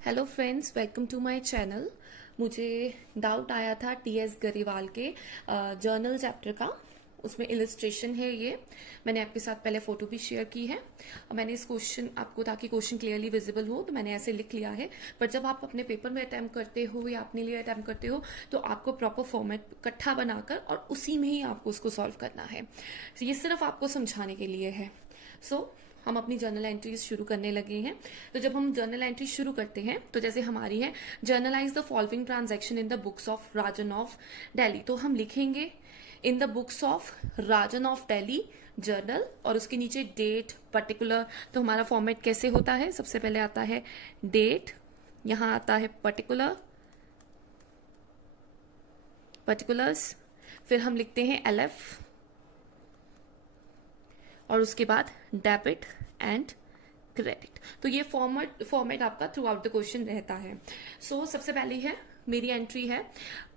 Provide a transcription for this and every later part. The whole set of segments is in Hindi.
Hello friends, welcome to my channel. मुझे डाउट आया था टीएस गरेवाल के जर्नल चैप्टर का। उसमें इलिस्ट्रेशन है ये। मैंने आपके साथ पहले फोटो भी शेयर की है और मैंने इस क्वेश्चन आपको, ताकि क्वेश्चन क्लियरली विजिबल हो, तो मैंने ऐसे लिख लिया है। पर जब आप अपने पेपर में अटैम्प्ट करते हो या अपने लिए अटैम्प्ट करते हो तो आपको प्रॉपर फॉर्मेट इकट्ठा बनाकर और उसी में ही आपको उसको सॉल्व करना है। ये सिर्फ आपको समझाने के लिए है। हम अपनी जर्नल एंट्रीज शुरू करने लगे हैं। तो जब हम जर्नल एंट्री शुरू करते हैं तो जैसे हमारी है, generalized the following transaction in the books of Rajan of Delhi. तो हम लिखेंगे in the books of Rajan of Delhi journal और उसके नीचे डेट पर्टिकुलर। तो हमारा फॉर्मेट कैसे होता है? सबसे पहले आता है डेट, यहां आता है पर्टिकुलर्स, फिर हम लिखते हैं एलएफ और उसके बाद डेबिट एंड क्रेडिट। तो ये फॉर्मेट आपका थ्रू आउट द क्वेश्चन रहता है। सबसे पहले है, मेरी एंट्री है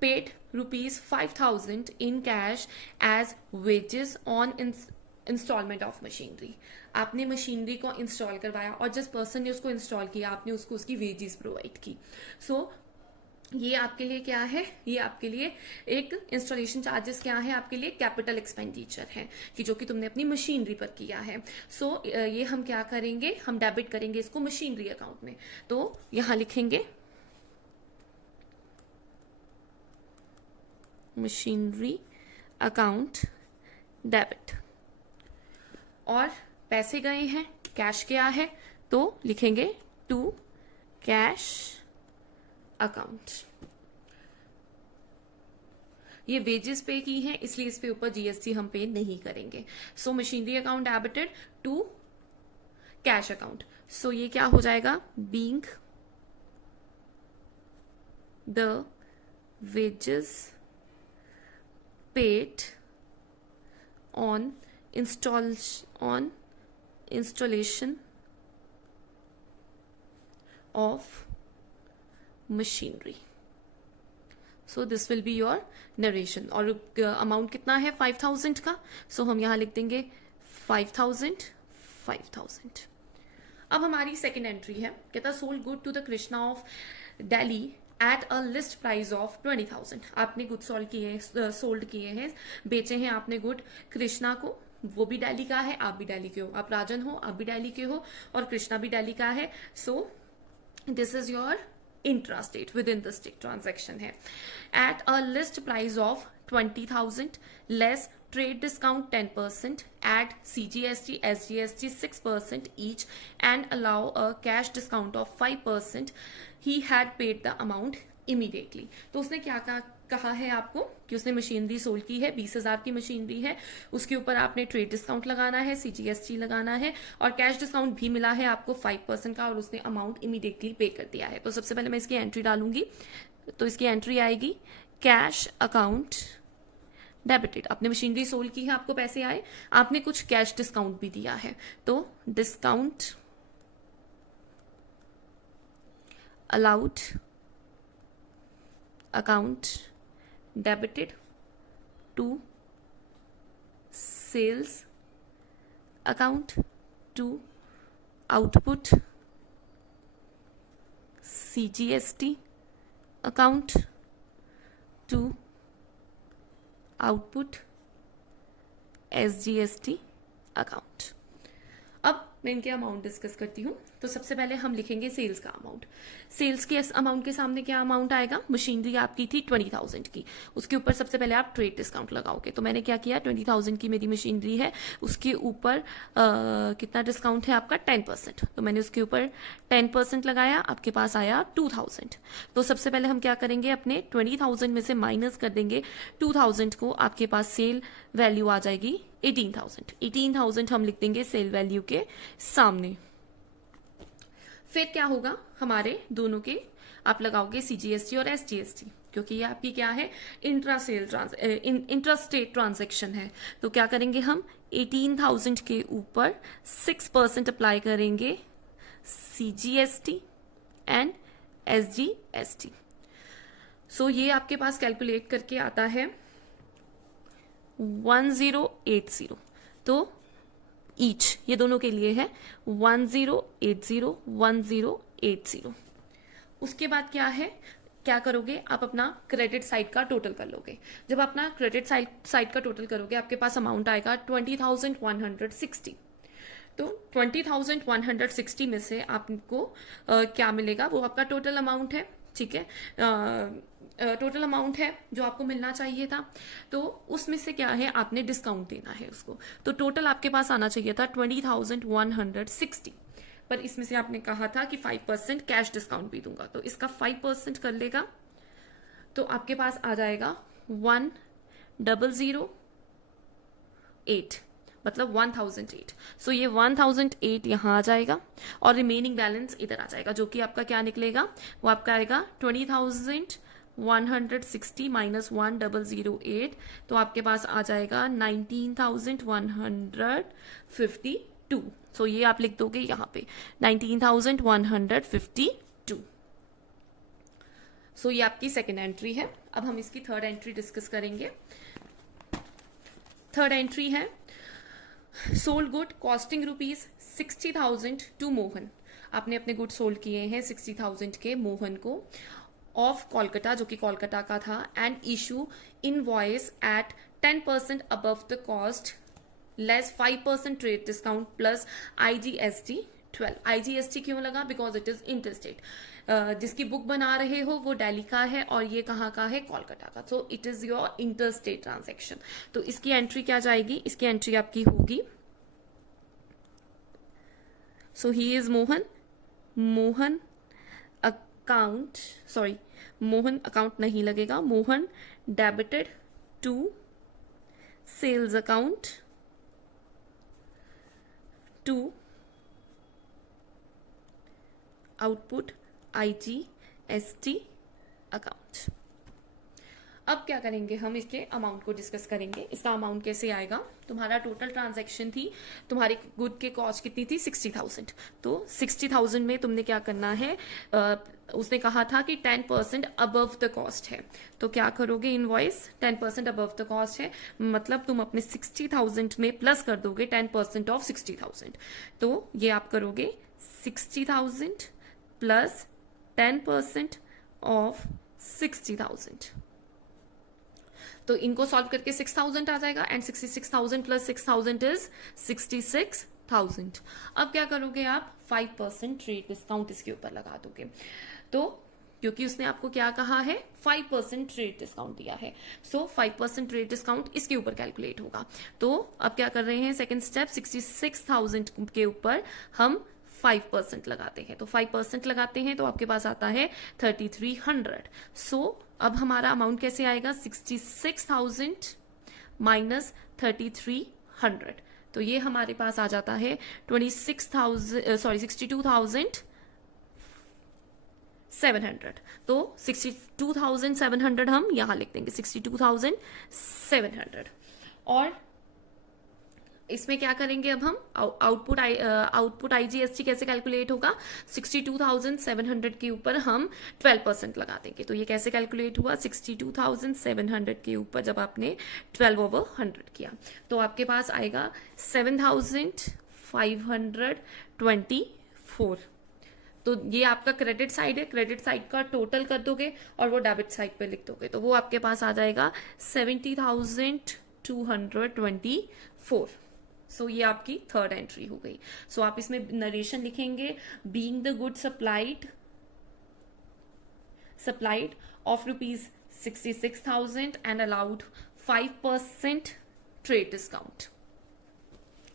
paid ₹5,000 in cash as wages on installment of machinery. आपने मशीनरी को इंस्टॉल करवाया और जिस पर्सन ने उसको इंस्टॉल किया आपने उसको उसकी वेजेस प्रोवाइड की। ये आपके लिए क्या है? ये आपके लिए एक इंस्टॉलेशन चार्जेस क्या है? आपके लिए कैपिटल एक्सपेंडिचर है कि जो कि तुमने अपनी मशीनरी पर किया है। ये हम क्या करेंगे? हम डेबिट करेंगे इसको मशीनरी अकाउंट में। तो यहां लिखेंगे मशीनरी अकाउंट डेबिट और पैसे गए हैं, कैश क्या है, तो लिखेंगे टू कैश अकाउंट। ये वेजेस पे की है इसलिए इस पे ऊपर जीएसटी हम पे नहीं करेंगे। Machinery account debited to cash account. ये क्या हो जाएगा? Being the wages paid on installation of machinery. This will be your narration. और अमाउंट कितना है? 5,000 का। हम यहां लिख देंगे 5,000। अब हमारी सेकेंड एंट्री है, कहता sold good to the Krishna of Delhi at a list price of 20,000। आपने गुड सोल्ड किए हैं, बेचे हैं आपने गुड कृष्णा को। वो भी दिल्ली का है, आप भी दिल्ली के हो, आप राजन हो, आप भी दिल्ली के हो और कृष्णा भी दिल्ली का है। This is your intrastate within the state transaction है। At a list price of 20,000 less trade discount 10%, add CGST, SGST 6% each and allow a cash discount of 5%. He had paid the amount immediately. तो उसने क्या कहा है आपको कि उसने मशीनरी सोल्ड की है, 20,000 की मशीनरी है, उसके ऊपर आपने ट्रेड डिस्काउंट लगाना है, CGST लगाना है और कैश डिस्काउंट भी मिला है आपको 5% का और उसने अमाउंट इमीडिएटली पे कर दिया है। तो सबसे पहले मैं इसकी एंट्री डालूंगी। तो इसकी एंट्री आएगी कैश अकाउंट डेबिटेड। आपने मशीनरी सोल्ड की है, आपको पैसे आए, आपने कुछ कैश डिस्काउंट भी दिया है, तो discount allowed account debited to sales account to output CGST account to output SGST account. अब मैं इनके अमाउंट डिस्कस करती हूँ। तो सबसे पहले हम लिखेंगे सेल्स का अमाउंट। सेल्स के अमाउंट के सामने क्या अमाउंट आएगा? मशीनरी आपकी थी 20,000 की, उसके ऊपर सबसे पहले आप ट्रेड डिस्काउंट लगाओगे। तो मैंने क्या किया, 20,000 की मेरी मशीनरी है, उसके ऊपर कितना डिस्काउंट है आपका? 10%। तो मैंने उसके ऊपर 10% लगाया, आपके पास आया 2,000। तो सबसे पहले हम क्या करेंगे, अपने 20,000 में से माइनस कर देंगे 2,000 को, आपके पास सेल वैल्यू आ जाएगी 18,000। 18,000 हम लिख देंगे सेल वैल्यू के सामने। फिर क्या होगा, हमारे दोनों के आप लगाओगे CGST और SGST, क्योंकि ये आपकी क्या है? इंट्रास्टेट ट्रांजैक्शन है। तो क्या करेंगे हम? 18,000 के ऊपर 6% अप्लाई करेंगे CGST एंड SGST। ये आपके पास कैलकुलेट करके आता है 1080। तो ईच, ये दोनों के लिए है 1080 1080। उसके बाद क्या है, क्या करोगे आप, अपना क्रेडिट साइड का टोटल कर लोगे। जब अपना क्रेडिट साइड का टोटल करोगे आपके पास अमाउंट आएगा 20,160। तो 20,160 में से आपको क्या मिलेगा, वो आपका टोटल अमाउंट है, ठीक है, टोटल अमाउंट है जो आपको मिलना चाहिए था। तो उसमें से क्या है, आपने डिस्काउंट देना है उसको। तो टोटल आपके पास आना चाहिए था 20,160, पर इसमें से आपने कहा था कि 5% कैश डिस्काउंट भी दूंगा, तो इसका 5% कर लेगा तो आपके पास आ जाएगा 1,008, मतलब 1,008। सो ये 1,008 यहाँ आ जाएगा और रिमेनिंग बैलेंस इधर आ जाएगा, जो कि आपका क्या निकलेगा, वो आपका आएगा 20,160 माइनस 1,008, तो आपके पास आ जाएगा 19,152। सो ये आप लिख दोगे यहाँ पे 19,152। सो ये आपकी सेकेंड एंट्री है। अब हम इसकी थर्ड एंट्री डिस्कस करेंगे। थर्ड एंट्री है sold good costing ₹60,000 to Mohan. आपने अपने गुड सोल्ड किए हैं 60,000 के मोहन को, ऑफ कोलकाता, जो कि कोलकाता का था, and issue invoice at 10% above the cost less 5% trade discount plus IGST 12। IGST क्यों लगा, बिकॉज इट इज इंटरस्टेट। जिसकी बुक बना रहे हो वो दिल्ली का है और ये कहाँ का है, कोलकाता का, so it is your interstate transaction. तो इसकी एंट्री क्या जाएगी, इसकी एंट्री आपकी होगी, so he is Mohan, Mohan account, sorry Mohan account नहीं लगेगा, Mohan debited to sales account to output IGST account. अब क्या करेंगे, हम इसके अमाउंट को डिस्कस करेंगे। इसका अमाउंट कैसे आएगा, तुम्हारा टोटल ट्रांजैक्शन थी, तुम्हारी गुड के कॉस्ट कितनी थी 60,000, तो 60,000 में तुमने क्या करना है, उसने कहा था कि 10% अबव द कॉस्ट है, तो क्या करोगे, इनवॉइस 10% अबव द कॉस्ट है, मतलब तुम अपने 60,000 में प्लस कर दोगे 10% ऑफ 60,000। तो ये आप करोगे 60,000 प्लस 10% ऑफ 60,000। तो इनको सॉल्व करके 6,000 आ जाएगा, एंड 66,000 प्लस 6,000 इज 66,000। अब क्या करोगे आप, 5% ट्रेड डिस्काउंट इसके ऊपर लगा दोगे। तो क्योंकि उसने आपको क्या कहा है, 5% ट्रेड डिस्काउंट दिया है, सो 5% ट्रेड डिस्काउंट इसके ऊपर कैलकुलेट होगा। तो अब क्या कर रहे हैं, सेकंड स्टेप, 66,000 के ऊपर हम 5% लगाते हैं, तो 5% लगाते हैं तो आपके पास आता है 3,300। सो अब हमारा अमाउंट कैसे आएगा, 66,000 माइनस 3,300, तो ये हमारे पास आ जाता है 62,700। तो 62,700 हम यहां लिख देंगे, 62,700। और इसमें क्या करेंगे, अब हम आउटपुट IGST कैसे कैलकुलेट होगा, 62,700 के ऊपर हम 12% लगा देंगे। तो ये कैसे कैलकुलेट हुआ, 62,700 के ऊपर जब आपने 12/100 किया तो आपके पास आएगा 7,524। तो ये आपका क्रेडिट साइड है, क्रेडिट साइड का टोटल कर दोगे और वो डेबिट साइड पे लिख दोगे, तो वो आपके पास आ जाएगा 70,224। सो ये आपकी थर्ड एंट्री हो गई। सो आप इसमें नरेशन लिखेंगे, being the good supplied of ₹66,000 and allowed 5% trade discount.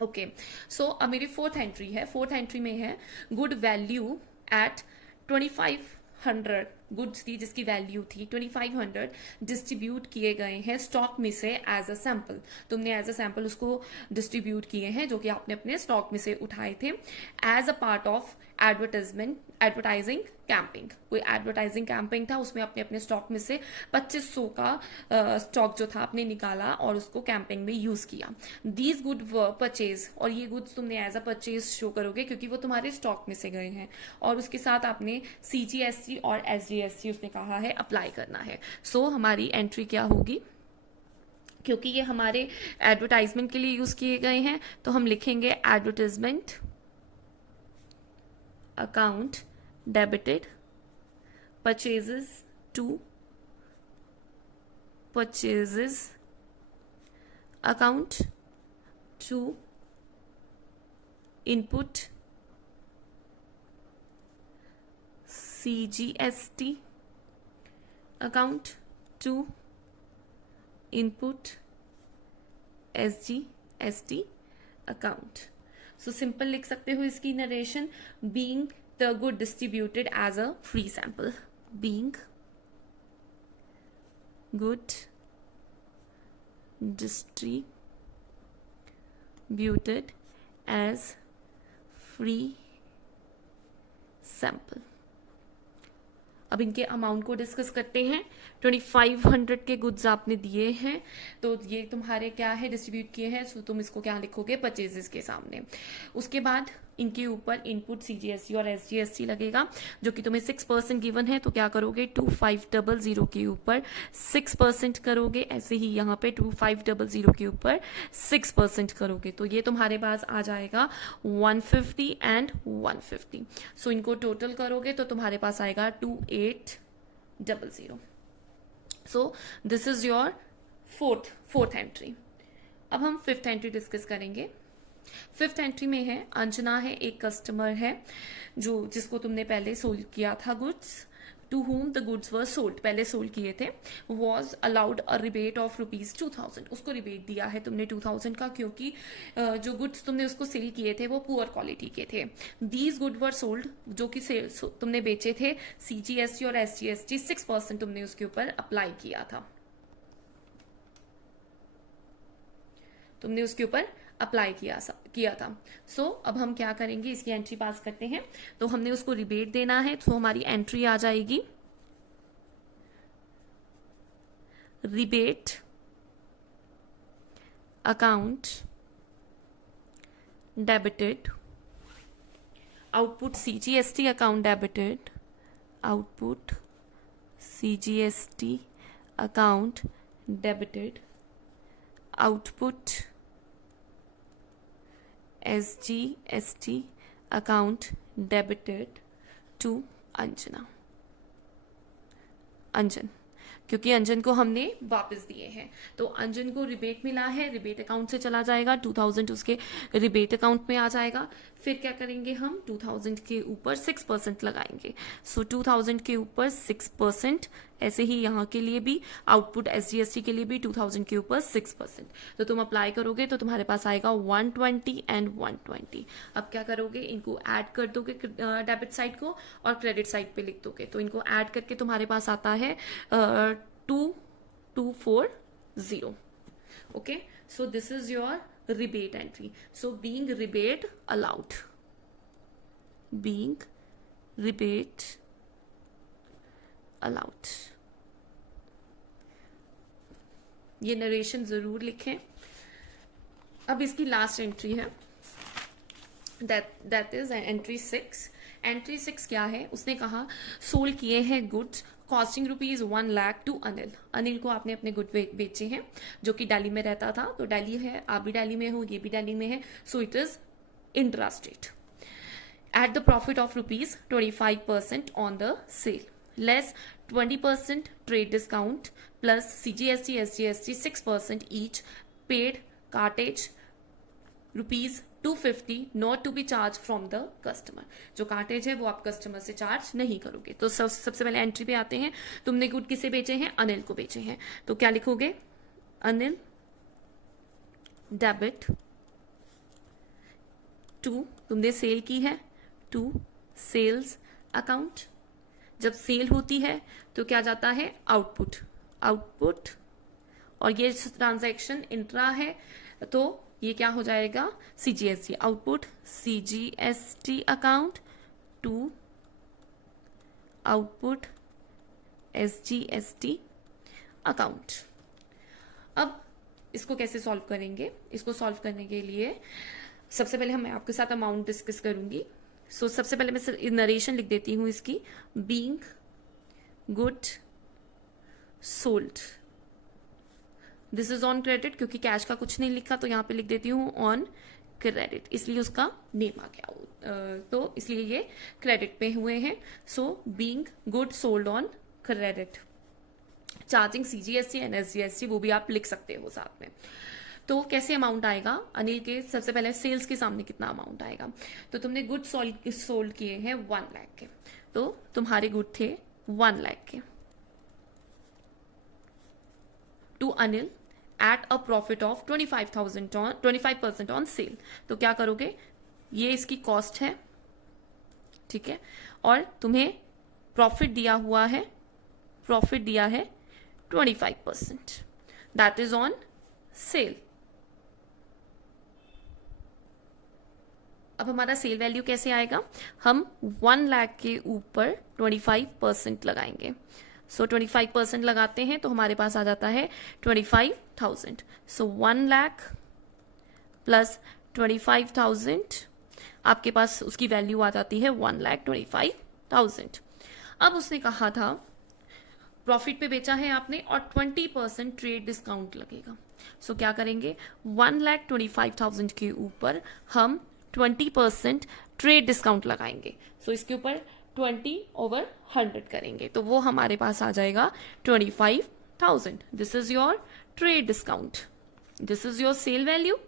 Okay, so अब मेरी फोर्थ एंट्री है। फोर्थ एंट्री में है गुड वैल्यू एट 2,500 गुड्स थी जिसकी वैल्यू थी 2,500 डिस्ट्रीब्यूट किए गए हैं स्टॉक में से एज अ सैंपल। तुमने एज अ सैंपल उसको डिस्ट्रीब्यूट किए हैं जो कि आपने अपने स्टॉक में से उठाए थे as a part of advertising camping. कोई एडवर्टाइजिंग कैंपिंग था, उसमें आपने अपने स्टॉक में से 2,500 का स्टॉक जो था आपने निकाला और उसको कैंपिंग में यूज किया। दीज गुड वर परचेज, और ये गुड्स तुमने एज अ परचेज शो करोगे क्योंकि वो तुम्हारे स्टॉक में से गए हैं, और उसके साथ आपने CGST और SGST उसने कहा है अप्लाई करना है। सो हमारी एंट्री क्या होगी, क्योंकि ये हमारे एडवर्टाइजमेंट के लिए यूज किए गए हैं तो हम लिखेंगे advertisement account debited purchases to purchases account to input CGST account to input SGST account. So simple लिख सकते हो इसकी narration, being the good distributed as a free sample, being good distributed as free sample. अब इनके अमाउंट को डिस्कस करते हैं। 2500 के गुड्स आपने दिए हैं, तो ये तुम्हारे क्या है, डिस्ट्रीब्यूट किए हैं, सो तुम इसको क्या लिखोगे, परचेजेस के सामने। उसके बाद इनके ऊपर इनपुट CGST और SGST लगेगा, जो कि तुम्हें 6% गिवन है, तो क्या करोगे, 2500 के ऊपर 6% करोगे, ऐसे ही यहाँ पे 2500 के ऊपर 6% करोगे, तो ये तुम्हारे पास आ जाएगा 150 एंड 150। सो इनको टोटल करोगे तो तुम्हारे पास आएगा 2800। So this is your fourth entry. अब हम फिफ्थ एंट्री डिस्कस करेंगे। फिफ्थ एंट्री में है, अंजना है, एक कस्टमर है जिसको तुमने पहले सोल्ड किया था goods, to whom the goods were sold, पहले सोल्ड किए थे, was allowed a rebate of ₹2000। उसको रिबेट दिया है तुमने 2000 का, क्योंकि जो गुड्स तुमने उसको सेल किए थे वो पुअर क्वालिटी के थे। दीज गुड वर सोल्ड, जो कि तुमने बेचे थे, CGST और SGST 6% तुमने उसके ऊपर अप्लाई किया था, तुमने उसके ऊपर अप्लाई किया था। सो अब हम क्या करेंगे, इसकी एंट्री पास करते हैं। तो हमने उसको रिबेट देना है, तो हमारी एंट्री आ जाएगी rebate account debited, output CGST account debited, output CGST account debited, output SGST account debited to अंजन, क्योंकि अंजन को हमने वापस दिए हैं, तो अंजन को रिबेट मिला है, रिबेट अकाउंट से चला जाएगा, 2000 उसके रिबेट अकाउंट में आ जाएगा। फिर क्या करेंगे हम, 2000 के ऊपर 6% लगाएंगे। सो 2000 के ऊपर 6%, ऐसे ही यहाँ के लिए भी, आउटपुट SGST के लिए भी 2000 के ऊपर 6%। तो तुम अप्लाई करोगे तो तुम्हारे पास आएगा 120 एंड 120। अब क्या करोगे, इनको ऐड कर दोगे डेबिट साइड को और क्रेडिट साइड पे लिख दोगे, तो इनको ऐड करके तुम्हारे पास आता है 2240। Okay, so this is your rebate entry. So being rebate allowed, being rebate allowed, ये नरेशन जरूर लिखें। अब इसकी लास्ट एंट्री है, दैट इज एंट्री 6। एंट्री 6 क्या है, उसने कहा सोल्ड किए हैं goods costing ₹1 lakh to Anil. Anil को आपने अपने गुड बेचे हैं, जो कि दिल्ली में रहता था, तो दिल्ली है, आप भी दिल्ली में हो, ये भी दिल्ली में है, so it is intra state. At the profit of ₹25% on the sale, less 20% trade discount plus CGST SGST 6% each, paid cartage ₹250 not to be charge from the customer. जो कार्टेज है वो आप कस्टमर से चार्ज नहीं करोगे। तो सबसे पहले एंट्री पे आते हैं, तुमने गुड किसे बेचे हैं, अनिल को बेचे हैं, तो क्या लिखोगे, अनिल डेबिट टू, तुमने सेल की है, टू सेल्स अकाउंट। जब सेल होती है तो क्या जाता है, आउटपुट, और ये ट्रांजैक्शन इंट्रा है, तो ये क्या हो जाएगा, CGST, output CGST account to output SGST account. अब इसको कैसे सॉल्व करेंगे, इसको सॉल्व करने के लिए सबसे पहले मैं आपके साथ अमाउंट डिस्कस करूंगी। सो सबसे पहले मैं नरेशन लिख देती हूं इसकी, being good sold, this is on credit, क्योंकि कैश का कुछ नहीं लिखा तो यहां पे लिख देती हूं ऑन क्रेडिट, इसलिए उसका नेम आ गया। तो इसलिए ये क्रेडिट पे हुए हैं। So being good sold on credit. Charging CGST and SGST वो भी आप लिख सकते हो साथ में। तो कैसे अमाउंट आएगा अनिल के, सबसे पहले सेल्स के सामने कितना अमाउंट आएगा। तो तुमने गुड सोल्ड किए हैं 1 लाख के, तो तुम्हारे गुड थे 1 लाख के to Anil at a profit of 25% on sale. तो क्या करोगे, ये इसकी कॉस्ट है, ठीक है, और तुम्हें प्रॉफिट दिया हुआ है, प्रॉफिट दिया है 25%, दैट इज ऑन सेल। अब हमारा सेल वैल्यू कैसे आएगा, हम 1 लाख के ऊपर 25% लगाएंगे। सो 25% लगाते हैं तो हमारे पास आ जाता है 25,000। सो 1 लाख प्लस 25,000, आपके पास उसकी वैल्यू आ जाती है 1,25,000। अब उसने कहा था प्रॉफिट पे बेचा है आपने और 20% ट्रेड डिस्काउंट लगेगा। सो क्या करेंगे, 1,25,000 के ऊपर हम 20% ट्रेड डिस्काउंट लगाएंगे। सो इसके ऊपर 20/100 करेंगे, तो वो हमारे पास आ जाएगा 25,000। This is your trade discount, this is your sale value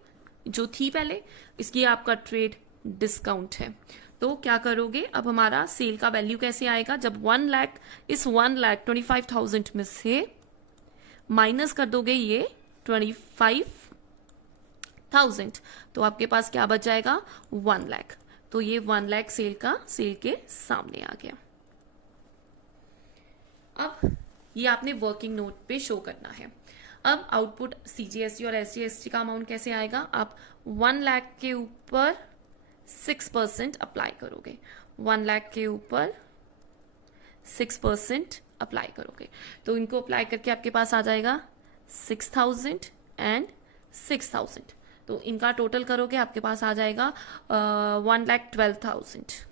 जो थी पहले, इसकी आपका ट्रेड डिस्काउंट है। तो क्या करोगे, अब हमारा सेल का वैल्यू कैसे आएगा, जब 1 लाख इस 1,25,000 में से माइनस कर दोगे ये 25,000, तो आपके पास क्या बच जाएगा 1 लाख। तो ये 1 लाख सेल के सामने आ गया। अब ये आपने वर्किंग नोट पे शो करना है। अब आउटपुट सीजीएसटी और एसजीएसटी का अमाउंट कैसे आएगा, आप 1 लाख के ऊपर 6% अप्लाई करोगे, 1 लाख के ऊपर 6% अप्लाई करोगे, तो इनको अप्लाई करके आपके पास आ जाएगा 6,000 एंड 6,000। तो इनका टोटल करोगे आपके पास आ जाएगा 1,12,000।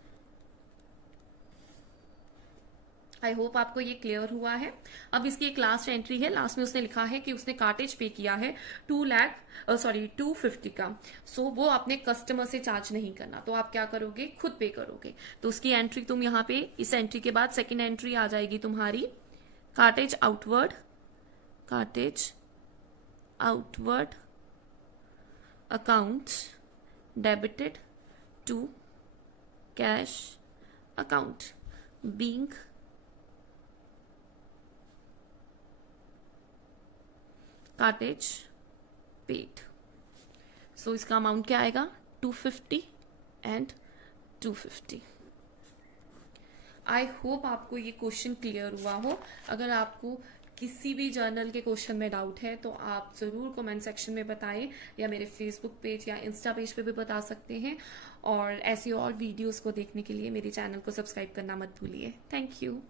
आई होप आपको ये क्लियर हुआ है। अब इसकी एक लास्ट एंट्री है, लास्ट में उसने लिखा है कि उसने कार्टेज पे किया है 250 का। सो वो अपने कस्टमर से चार्ज नहीं करना, तो आप क्या करोगे, खुद पे करोगे। तो उसकी एंट्री तुम यहाँ पे, इस एंट्री के बाद सेकेंड एंट्री आ जाएगी तुम्हारी cartage outward account debited to cash account being cartage paid. So इसका अमाउंट क्या आएगा 250 एंड 250। आई होप आपको ये क्वेश्चन क्लियर हुआ हो। अगर आपको किसी भी जर्नल के क्वेश्चन में डाउट है तो आप जरूर कमेंट सेक्शन में बताएं, या मेरे फेसबुक पेज या इंस्टा पेज पे भी बता सकते हैं। और ऐसी और वीडियोस को देखने के लिए मेरे चैनल को सब्सक्राइब करना मत भूलिए। Thank you.